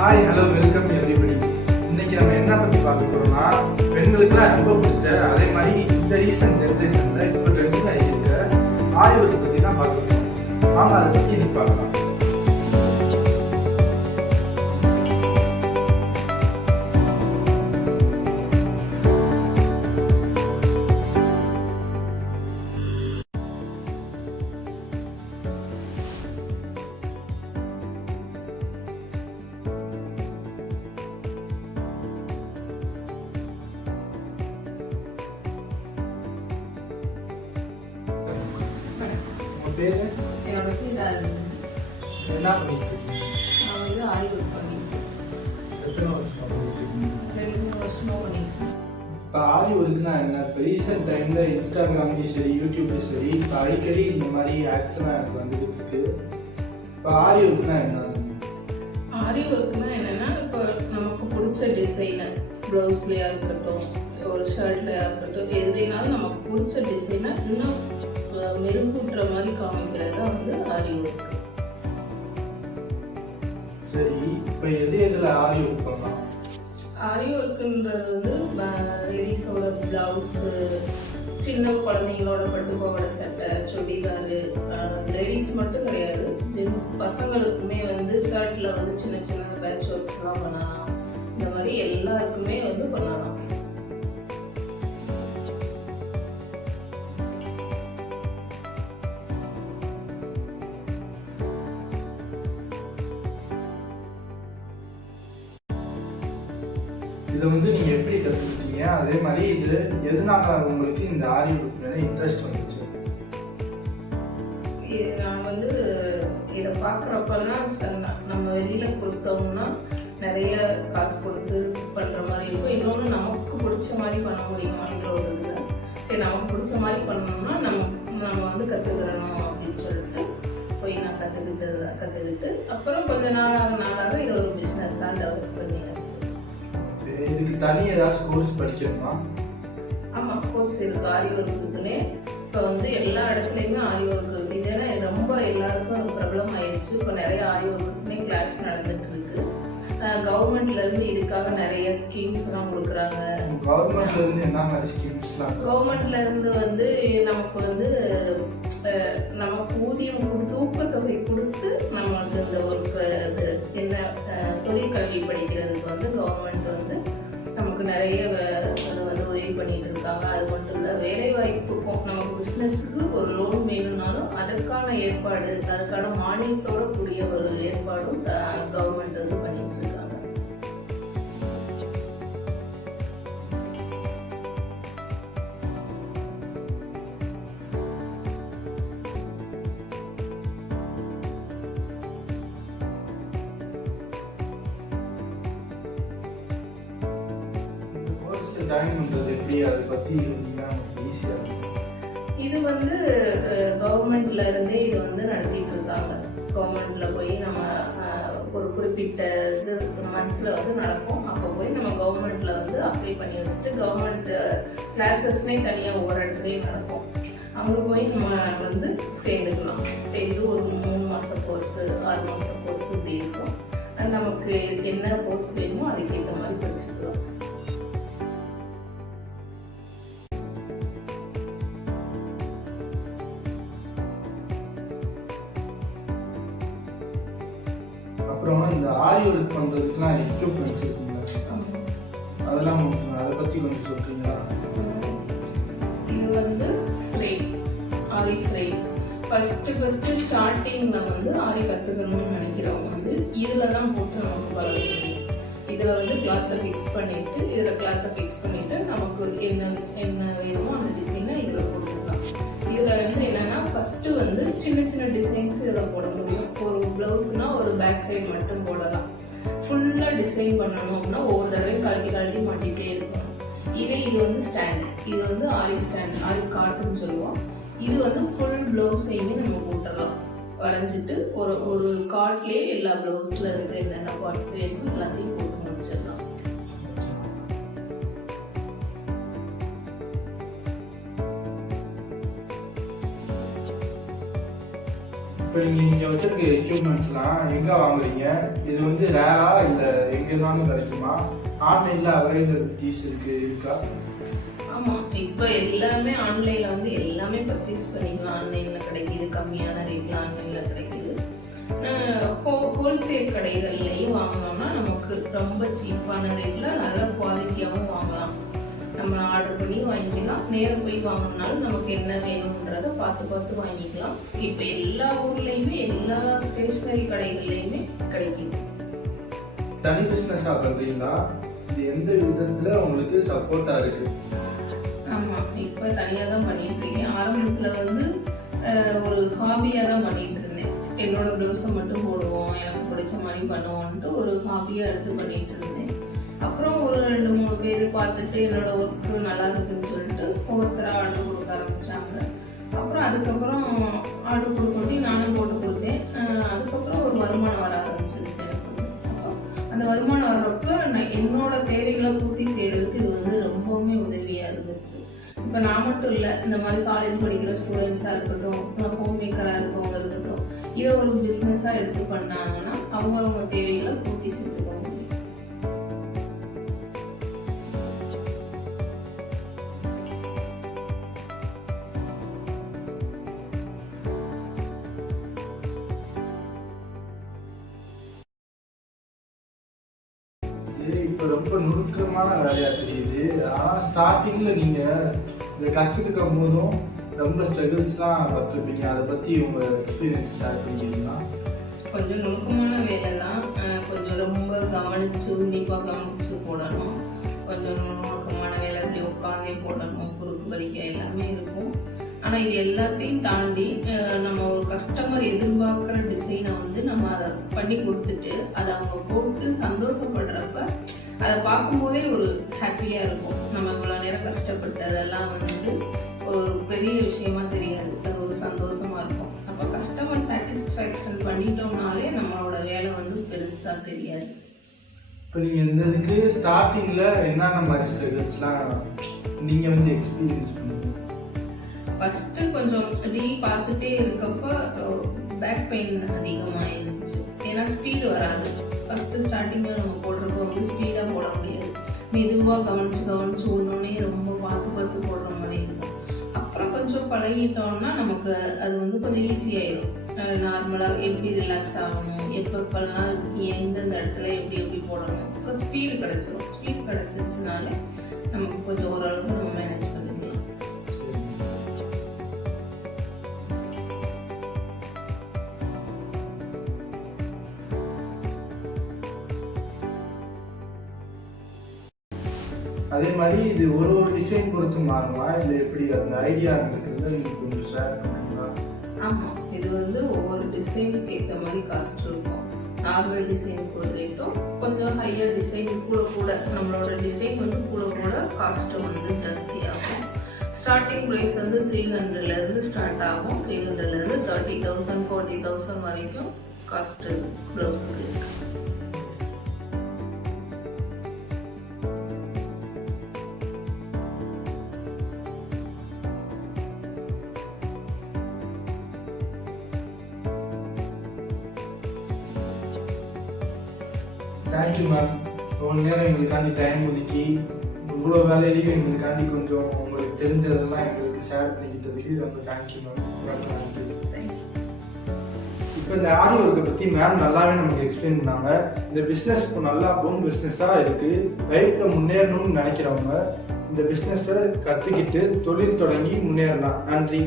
Hi hello welcome everybody. இன்னைக்கு நம்ம என்ன பற்றி பார்க்க போறோம்னா, பெண்களுக்குலாம் ரொம்ப பிடிச்ச அதே மாதிரி இந்த ரீசன்ட் ஜென்ரேஷன்ல இப்போ ட்ரெண்டிங்காக இருக்க ஆயுர்வேத பற்றி தான் பார்க்க போறோம். வாங்க அதை பற்றி இன்னைக்கு பார்க்கலாம். உங்கள் பேர் என்னோட பேர் ராஜன். என்ன பண்ணிட்டு இருக்கீங்க? நான் வந்து ஆய்வு பண்ணியிருக்கேன். எத்தனை வருஷமா பண்ணிட்டு இருக்கீங்க? 2 வருஷமா பண்ணியிருக்கேன். இப்போ ஆரி ஒர்க்குனா என்ன? இப்போ ரீசெண்ட் டைமில் இன்ஸ்டாகிராம்லேயும் சரி யூடியூப்லேயும் சரி இப்போ அடிக்கடி இந்த மாதிரி ஆக்ஷனாக எனக்கு வந்துட்டு இருக்கு. இப்போ ஆரி ஒர்க்குனா என்ன? ஆரி ஒர்க்குனா என்னென்னா, இப்போ நமக்கு பிடிச்ச டிசைனு ப்ளவுஸ்லையா இருக்கட்டும், ஒரு ஷர்ட்லையா இருக்கட்டும், எதுனாலும் நமக்கு பிடிச்ச டிசைனை இன்னும் மெருகூட்டுற மாதிரி காமிக்கிறது தான் வந்து ஆரி ஒர்க்கு. சரி, இப்போ எது எதில் ஆரி ஒர்க் பண்ணலாம்? ஆரி ஒர்க்குன்றது வந்து லேடிஸோட ப்ளவுஸு, சின்ன குழந்தைங்களோட பட்டுக்கோட சட்டை, சுடிதாரு, லேடிஸ் மட்டும் கிடையாது, ஜென்ஸ் பசங்களுக்குமே வந்து ஷர்ட்டில் வந்து சின்ன சின்ன பேட்ச் ஒர்க்ஸ்லாம் பண்ணலாம். இந்த மாதிரி எல்லாருக்குமே வந்து பண்ணலாம். இதை வந்து நீங்கள் எப்படி கற்றுக்கிட்டீங்க? அதே மாதிரி இது எதனால உங்களுக்கு இந்த ஆரி ஒர்க் மேலே இன்ட்ரெஸ்ட் வந்துச்சு? நான் வந்து இதை பார்க்குறப்பெல்லாம் நம்ம வெளியில் கொடுத்தோம்னா நிறைய காசு கொடுத்து பண்ணுற மாதிரி இருக்கும். இன்னொன்று நமக்கு பிடிச்ச மாதிரி பண்ண முடியுமான்ற ஒரு இது. சரி, நமக்கு பிடிச்ச மாதிரி பண்ணணும்னா நம்ம வந்து கற்றுக்கிறணும் அப்படின்னு சொல்லிட்டு போய் நான் கற்றுக்கிட்டு அப்புறம் கொஞ்ச நாளாக இது ஒரு பிஸ்னஸாக டெவலப் பண்ணியாச்சு. இதுக்கு தனி ஏதாச்சும் கோர்ஸ் படிக்கணுமா? ஆமாம், கோர்ஸ் இருக்குது ஆரி ஒர்க்குன்னே. இப்போ வந்து எல்லா இடத்துலையுமே ஆரி ஒர்க் இருக்குது. இதேன்னா ரொம்ப எல்லாருக்கும் பிரபலம் ஆயிடுச்சு. இப்போ நிறைய ஆரி ஒர்க்குன்னே கிளாஸ் நடந்துட்டு இருக்கு. கவர்மெண்ட்லேருந்து இதுக்காக நிறைய ஸ்கீம்ஸ்லாம் கொடுக்குறாங்க. கவர்மெண்ட்லேருந்து என்ன மாதிரி ஸ்கீம்ஸ்லாம்? கவர்மெண்ட்லேருந்து வந்து நமக்கு வந்து நமக்கு ஊதியம் ஊக்கத்தொகை கொடுத்து நமக்கு இந்த ஒரு இது என்ன தொழிற்கல்வி படிக்கிறதுக்கு வந்து கவர்மெண்ட் வந்து நமக்கு நிறைய வந்து உதவி பண்ணிட்டு இருக்காங்க. அது மட்டும் இல்லை, வேலை வாய்ப்புக்கும் நமக்கு பிஸ்னஸுக்கு ஒரு லோன் வேணும்னாலும் அதற்கான ஏற்பாடு, அதுக்கான மானியத்தோட கூடிய ஒரு ஏற்பாடும் கவர்மெண்ட் வந்து பண்ணிட்டு இருக்காங்க. ஜாயின் பண்ணுறது எப்படி, அதை பற்றி நமக்கு ஈஸியாக இருக்கும்? இது வந்து கவர்மெண்ட்ல இருந்தே இது வந்து நடத்திட்டு இருக்காங்க. கவர்மெண்ட்ல போய் நம்ம ஒரு குறிப்பிட்ட இது மந்த்ல வந்து நடக்கும். அப்போ போய் நம்ம கவர்மெண்ட்ல வந்து அப்ளை பண்ணி வச்சுட்டு கவர்மெண்ட் கிளாஸஸ்னே தனியாக ஒவ்வொரு இடத்துலையும் நடக்கும். அங்கே போய் நம்ம வந்து சேர்ந்துக்கலாம். சேர்ந்து ஒரு 3 மாத கோர்ஸு 6 மாத கோர்ஸு இப்படி இருக்கும். நமக்கு என்ன கோர்ஸ் வேணுமோ அதுக்கேற்ற மாதிரி படிச்சுக்கலாம். அப்புறம் இந்த ஆரி ஒர்க் பண்ணுறதுக்குலாம் எக்யூப்மெண்ட்ஸ் இருக்குங்களா? அதெல்லாம் அதை பற்றி கொஞ்சம் சொல்கிறீங்களா? இது வந்து ஆரி ஃப்ரேம். ஃபஸ்ட்டு ஸ்டார்டிங்கில் வந்து ஆரி கற்றுக்கணும்னு நினைக்கிறவங்க வந்து இதில் தான் போட்டு நமக்கு பழக முடியும். இதில் வந்து கிளாத்தை ஃபிக்ஸ் பண்ணிவிட்டு நமக்கு என்ன வேணுமோ அந்த டிசைனை இதில் போட்டுக்கலாம். இதில் வந்து என்னென்னா, ஃபஸ்ட்டு வந்து சின்ன சின்ன டிசைன்ஸ் இதில் போட முடியும். ஒரு ப்ளவுஸ்னால் ஒரு பேக் சைடு மட்டும் போடலாம். ஃபுல்லாக டிசைன் பண்ணணும் அப்படின்னா ஒவ்வொரு தடவையும் கழட்டி மாட்டிகிட்டே இருக்கணும். இது வந்து ஸ்டாண்ட். இது வந்து ஆரி ஸ்டாண்ட், ஆரி காட்டுன்னு சொல்லுவோம். இது வந்து ஃபுல் ப்ளவுஸையுமே நம்ம போட்டுடலாம். வரைஞ்சிட்டு ஒரு கார்ட்லேயே எல்லா ப்ளவுஸில் இருக்கிற என்னென்ன பார்ட்ஸ் வேணும் எல்லாத்தையும் போட்டு முடிச்சிடலாம். இப்போ நீங்கள் வச்சிருக்க எக்யூப்மெண்ட்ஸ்லாம் எங்கே வாங்குறீங்க? இது வந்து ரேரா இல்லை எங்கே இருந்தாலும் கிடைக்குமா? ஆன்லைனில் அவைலபிலிட்டிஸ் இருக்கா? ஆமாம், இப்போ எல்லாமே ஆன்லைனில் வந்து எல்லாமே பர்ச்சேஸ் பண்ணிக்கலாம். ஆன்லைனில் கிடைக்கிது, கம்மியான ரேட்டில் ஆன்லைனில் கிடைக்கிது. ஹோல்சேல் கடைகள்லையும் வாங்கினோம்னா நமக்கு ரொம்ப சீப்பான ரேட்டில் நல்ல குவாலிட்டியாகவும் வாங்கலாம். நம்ம ஆர்டர் பண்ணி வாங்கிக்கலாம். நேரம் போய் வாங்கினாலும் நமக்கு என்ன வேணுன்றதை பார்த்து வாங்கிக்கலாம். இப்போ எல்லா ஊர்லேயுமே எல்லா ஸ்டேஷ்னரி கடைகள்லையுமே கிடைக்கிது. தனி பிஸ்னஸாக பண்ணுறீங்களா? இது எந்த விதத்தில் உங்களுக்கு சப்போர்ட்டாக இருக்குது? ஆமாம், இப்போ தனியாக தான் பண்ணிட்டு இருக்கேன். ஆரம்பத்தில் வந்து ஒரு ஹாபியாக தான் பண்ணிட்டு இருந்தேன். என்னோட ப்ளவுஸை மட்டும் போடுவோம், எனக்கு பிடிச்ச மாதிரி பண்ணுவோன்ட்டு ஒரு ஹாபியாக எடுத்து பண்ணிட்டு இருந்தேன். அப்புறம் ஒரு 2-3 பேர் பார்த்துட்டு என்னோட ஒர்க்கு நல்லா இருக்குன்னு சொல்லிட்டு ஒவ்வொருத்தராக ஆர்டர் கொடுக்க ஆரம்பித்தாங்க. அப்புறம் அதுக்கப்புறம் ஆர்டர் கொடுக்கொட்டி நானும் போட்டு கொடுத்தேன். அதுக்கப்புறம் ஒரு வருமானம் வர ஆரம்பிச்சிருச்சு எனக்கு. அப்போ அந்த வருமானம் வர்றப்போ நான் என்னோட தேவைகளை பூர்த்தி செய்கிறதுக்கு இது வந்து ரொம்பவுமே உதவியாக இருந்துச்சு. இப்போ நான் மட்டும் இல்லை, இந்த மாதிரி காலேஜ் படிக்கிற ஸ்டூடெண்ட்ஸாக இருக்கட்டும், ஹோம் மேக்கராக இருக்கவங்க இருக்கட்டும், இதை ஒரு பிஸ்னஸாக எடுத்து பண்ணாங்கன்னா அவங்கவுங்க தேவைகளை பூர்த்தி செஞ்சுக்க முடியும். இப்போ ரொம்ப நுணுக்கமான வேலையாக தெரியுது. ஆனால் ஸ்டார்டிங்கில் நீங்கள் இதை கற்றுக்கும் போதும் ரொம்ப ஸ்ட்ரகிள்ஸ்லாம் பார்த்துருப்பீங்க. அதை பற்றி உங்கள் எக்ஸ்பீரியன்ஸ் ஷேர் பண்ணிக்கிறீங்களா? கொஞ்சம் நுணுக்கமான வேலை தான். கொஞ்சம் ரொம்ப கவனித்து உன்னிப்பாக கவனித்து போடணும். கொஞ்சம் நுணுக்கமான வேலை அப்படி உட்காந்தே போடணும், குறுக்கு வலிக்க எல்லாமே இருக்கும். ஆனால் இது எல்லாத்தையும் தாண்டி நம்ம ஒரு கஸ்டமர் எதிர்பார்க்குற டிசைனை வந்து நம்ம அதை பண்ணி கொடுத்துட்டு அதை அவங்க போட்டு சந்தோஷப்படுறப்ப அதை பார்க்கும்போதே ஒரு ஹாப்பியாக இருக்கும். நம்ம இவ்வளோ நேரம் கஷ்டப்பட்டு அதெல்லாம் வந்து ஒரு பெரிய விஷயமா தெரியாது, அது ஒரு சந்தோஷமாக இருக்கும். அப்போ கஸ்டமர் சாட்டிஸ்ஃபேக்ஷன் பண்ணிட்டோம்னாலே நம்மளோட வேலை வந்து பெருசாக தெரியாது. இப்போ நீங்கள் இந்த இதுக்கு ஸ்டார்டிங்கில் என்னென்ன மாதிரி ஸ்ட்ரகிள்ஸ்லாம் நீங்கள் வந்து எக்ஸ்பீரியன்ஸ் பண்ணுவீங்க? ஃபஸ்ட்டு கொஞ்சம் அப்படி பார்த்துட்டே இருக்கப்போ பேக் பெயின் அதிகமாக இருந்துச்சு. ஏன்னா ஸ்பீடு வராது. ஃபஸ்ட்டு ஸ்டார்டிங்கில் நம்ம போடுறப்போ வந்து ஸ்பீடாக போட முடியாது. மெதுவாக கவனிச்சு ஒன்றொன்னே ரொம்ப பார்த்து போடுற மாதிரி இருக்கும். அப்புறம் கொஞ்சம் பழகிட்டோம்னா நமக்கு அது வந்து கொஞ்சம் ஈஸியாகிடும். நார்மலாக எப்படி ரிலாக்ஸ் ஆகணும், எப்பப்பெல்லாம் எந்தெந்த இடத்துல எப்படி போடணும், அப்புறம் ஸ்பீடு கிடச்சிரும். ஸ்பீடு கிடச்சிருச்சுனாலே நமக்கு கொஞ்சம் ஓரளவுக்கு நம்ம மேனேஜ் பண்ணிக்கலாம். அதே மாதிரி இது ஒரு டிசைன் பொறுத்து மாறுமா, இல்லை எப்படி அந்த ஐடியா இருக்கிறத நீங்கள் கொஞ்சம் ஷேர் பண்ணுங்களா? ஆமாம், இது வந்து ஒவ்வொரு டிசைனுக்கு ஏற்ற மாதிரி காஸ்ட் இருக்கும். நார்மல் டிசைனுக்கு ஒரு ரேட்டும், கொஞ்சம் ஹையர் டிசைன் கூட நம்மளோட டிசைன் வந்து கூட காஸ்ட்டு வந்து ஜாஸ்தியாகும். ஸ்டார்டிங் ப்ரைஸ் வந்து 300லேருந்து ஸ்டார்ட் ஆகும். 300லேருந்து 30,000 40,000 வரைக்கும் காஸ்ட்டு ப்ளவுஸுக்கு இருக்குது. Thank you ma'am. ஒரு நேரம் எங்களுக்காண்டி டைம் ஒதுக்கி இவ்வளோ வேலையிலையும் எங்களுக்காண்டி கொஞ்சம் உங்களுக்கு தெரிஞ்சதெல்லாம் எங்களுக்கு ஷேர் பண்ணிக்கிட்டதுக்கு ரொம்ப தேங்க்யூ மேம். இப்போ இந்த ஆரி ஒர்க்கை பற்றி மேம் நல்லாவே நமக்கு எக்ஸ்பிளைன் பண்ணாங்க. இந்த பிஸ்னஸ் இப்போ நல்லா போன் பிஸ்னஸாக இருக்குது. லைஃப்பில் முன்னேறணும்னு நினைக்கிறவங்க இந்த பிஸ்னஸை கற்றுக்கிட்டு தொழில் தொடங்கி முன்னேறலாம். நன்றி.